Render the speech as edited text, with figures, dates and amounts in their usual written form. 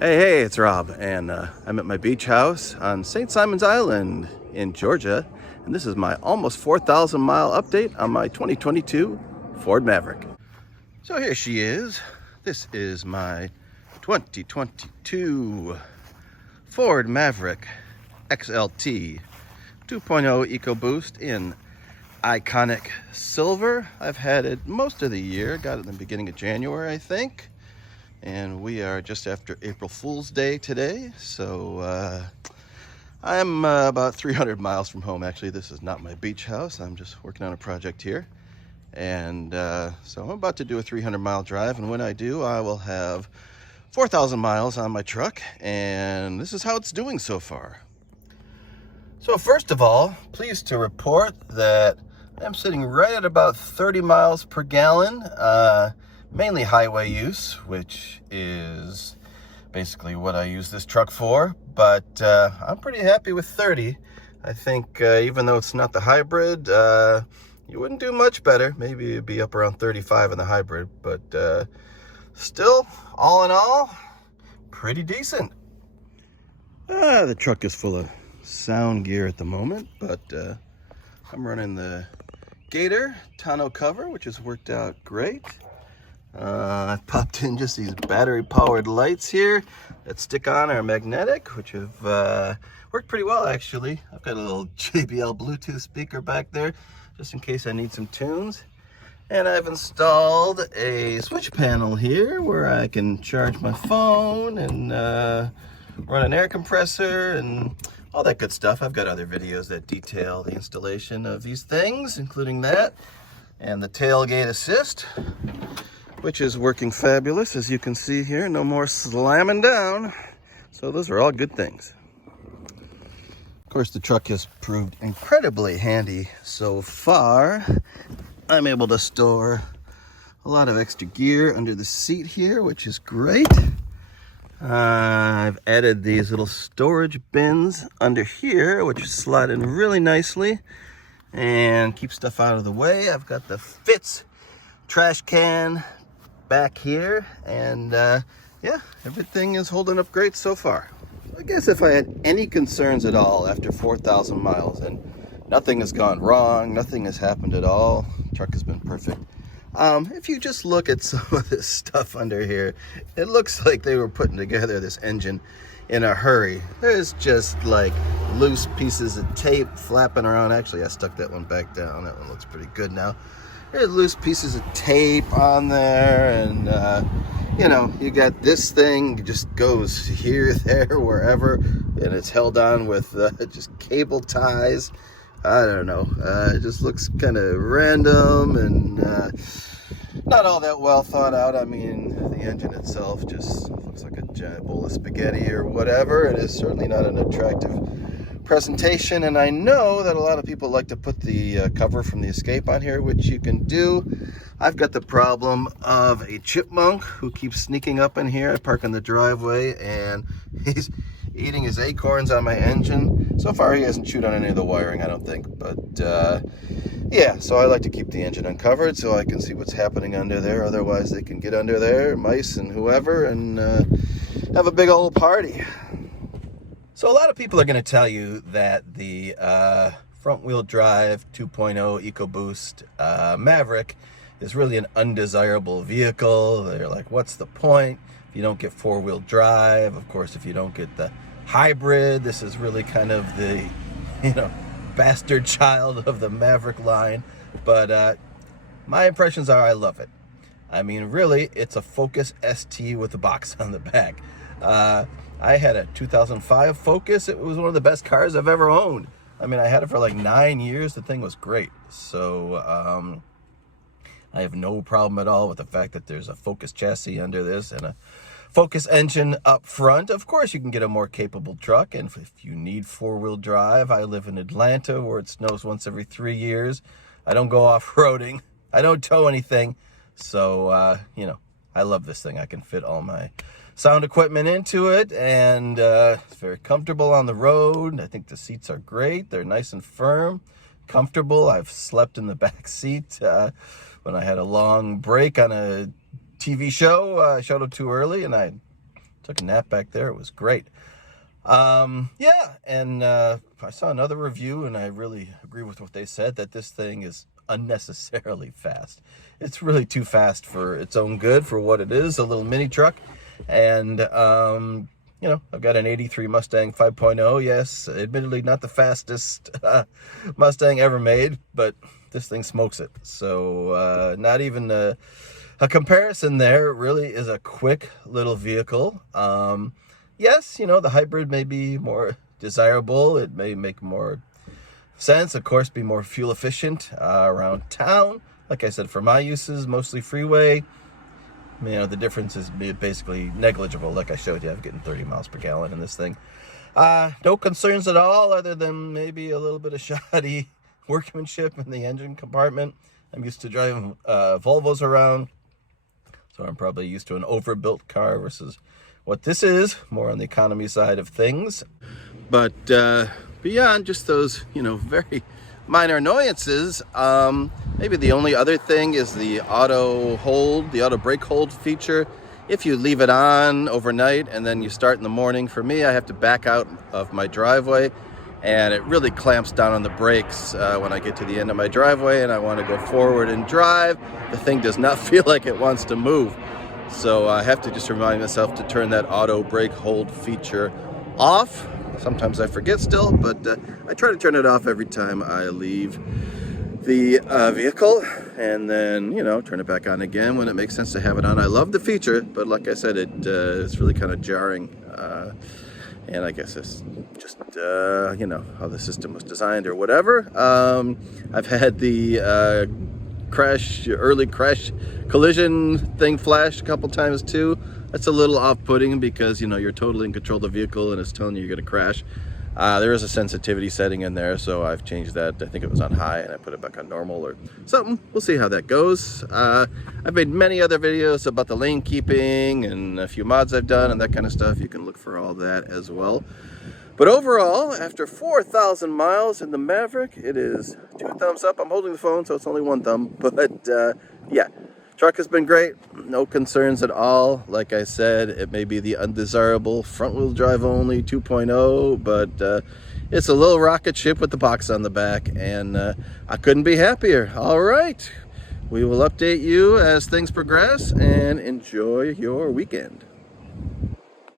Hey, it's Rob, and I'm at my beach house on St. Simon's Island in Georgia, and this is my almost 4,000 mile update on my 2022 Ford Maverick. So here she is. This is my 2022 Ford Maverick XLT 2.0 EcoBoost in iconic silver. I've had it most of the year, got it in the beginning of January, I think. And we are just after April Fool's Day today, so I'm about 300 miles from home. Actually, this is not my beach house. I'm just working on a project here. And so I'm about to do a 300-mile drive, and when I do, I will have 4,000 miles on my truck, and this is how it's doing so far. So first of all, pleased to report that I'm sitting right at about 30 miles per gallon. Mainly highway use, which is basically what I use this truck for, but I'm pretty happy with 30. I think even though it's not the hybrid, you wouldn't do much better. Maybe it'd be up around 35 in the hybrid, but still, all in all, pretty decent. The truck is full of sound gear at the moment, but I'm running the Gator tonneau cover, which has worked out great. I've popped in just these battery-powered lights here that stick on are magnetic, which have worked pretty well, actually. I've got a little JBL Bluetooth speaker back there, just in case I need some tunes. And I've installed a switch panel here where I can charge my phone and run an air compressor and all that good stuff. I've got other videos that detail the installation of these things, including that, and the tailgate assist, which is working fabulous, as you can see here. No more slamming down. So those are all good things. Of course, the truck has proved incredibly handy so far. I'm able to store a lot of extra gear under the seat here, which is great. I've added these little storage bins under here, which slide in really nicely and keep stuff out of the way. I've got the Fitz trash can back here, and yeah, everything is holding up great so far. I guess if I had any concerns at all after 4,000 miles, and nothing has gone wrong, nothing has happened at all, the truck has been perfect. If you just look at some of this stuff under here, it looks like they were putting together this engine in a hurry. There's just like loose pieces of tape flapping around. Actually, I stuck that one back down. That one looks pretty good now. There's loose pieces of tape on there, and you know, you got this thing, it just goes here, there, wherever, and it's held on with just cable ties. I don't know, it just looks kind of random and not all that well thought out. I mean, the engine itself just looks like a giant bowl of spaghetti or whatever. It is certainly not an attractive presentation, and I know that a lot of people like to put the cover from the Escape on here, which you can do. I've got the problem of a chipmunk who keeps sneaking up in here. I park in the driveway and he's eating his acorns on my engine. So far he hasn't chewed on any of the wiring, I don't think, but yeah, so I like to keep the engine uncovered so I can see what's happening under there. Otherwise they can get under there, mice and whoever, and have a big old party. So a lot of people are going to tell you that the front-wheel drive 2.0 EcoBoost Maverick is really an undesirable vehicle. They're like, what's the point if you don't get four-wheel drive? Of course, if you don't get the hybrid, this is really kind of the, you know, bastard child of the Maverick line. But my impressions are I love it. I mean, really, it's a Focus ST with a box on the back. I had a 2005 Focus. It was one of the best cars I've ever owned. I mean, I had it for like 9 years. The thing was great. So I have no problem at all with the fact that there's a Focus chassis under this and a Focus engine up front. Of course, you can get a more capable truck, and if you need four-wheel drive, I live in Atlanta where it snows once every 3 years. I don't go off-roading. I don't tow anything. So, you know, I love this thing. I can fit all my sound equipment into it, and it's very comfortable on the road. I think the seats are great. They're nice and firm, comfortable. I've slept in the back seat when I had a long break on a TV show. I showed up too early, and I took a nap back there. It was great. Yeah, and I saw another review, and I really agree with what they said, that this thing is unnecessarily fast. It's really too fast for its own good, for what it is, a little mini truck. And you know, I've got an 83 Mustang 5.0. Yes, admittedly not the fastest Mustang ever made, but this thing smokes it. So not even a comparison there. It really is a quick little vehicle. Yes, you know, the hybrid may be more desirable. It may make more sense, of course, be more fuel efficient around town. Like I said, for my uses, mostly freeway, you know, the difference is basically negligible. Like I showed you, I'm getting 30 miles per gallon in this thing. No concerns at all, other than maybe a little bit of shoddy workmanship in the engine compartment. I'm used to driving Volvos around, so I'm probably used to an overbuilt car versus what this is, more on the economy side of things. But beyond just those, you know, very minor annoyances, maybe the only other thing is the auto brake hold feature. If you leave it on overnight and then you start in the morning, for me, I have to back out of my driveway, and it really clamps down on the brakes when I get to the end of my driveway and I want to go forward and drive. The thing does not feel like it wants to move. So I have to just remind myself to turn that auto brake hold feature off. Sometimes I forget still, but I try to turn it off every time I leave the vehicle, and then, you know, turn it back on again when it makes sense to have it on. I love the feature, but like I said, it's really kind of jarring. And I guess it's just, you know, how the system was designed or whatever. I've had the early crash collision thing flashed a couple times too. That's a little off-putting because, you know, you're totally in control of the vehicle and it's telling you you're going to crash. There is a sensitivity setting in there, so I've changed that. I think it was on high and I put it back on normal or something. We'll see how that goes. I've made many other videos about the lane keeping and a few mods I've done and that kind of stuff. You can look for all that as well. But overall, after 4,000 miles in the Maverick, it is 2 thumbs up. I'm holding the phone, so it's only 1 thumb. But yeah, truck has been great. No concerns at all. Like I said, it may be the undesirable front-wheel drive only 2.0, but it's a little rocket ship with the box on the back, and I couldn't be happier. All right, we will update you as things progress, and enjoy your weekend.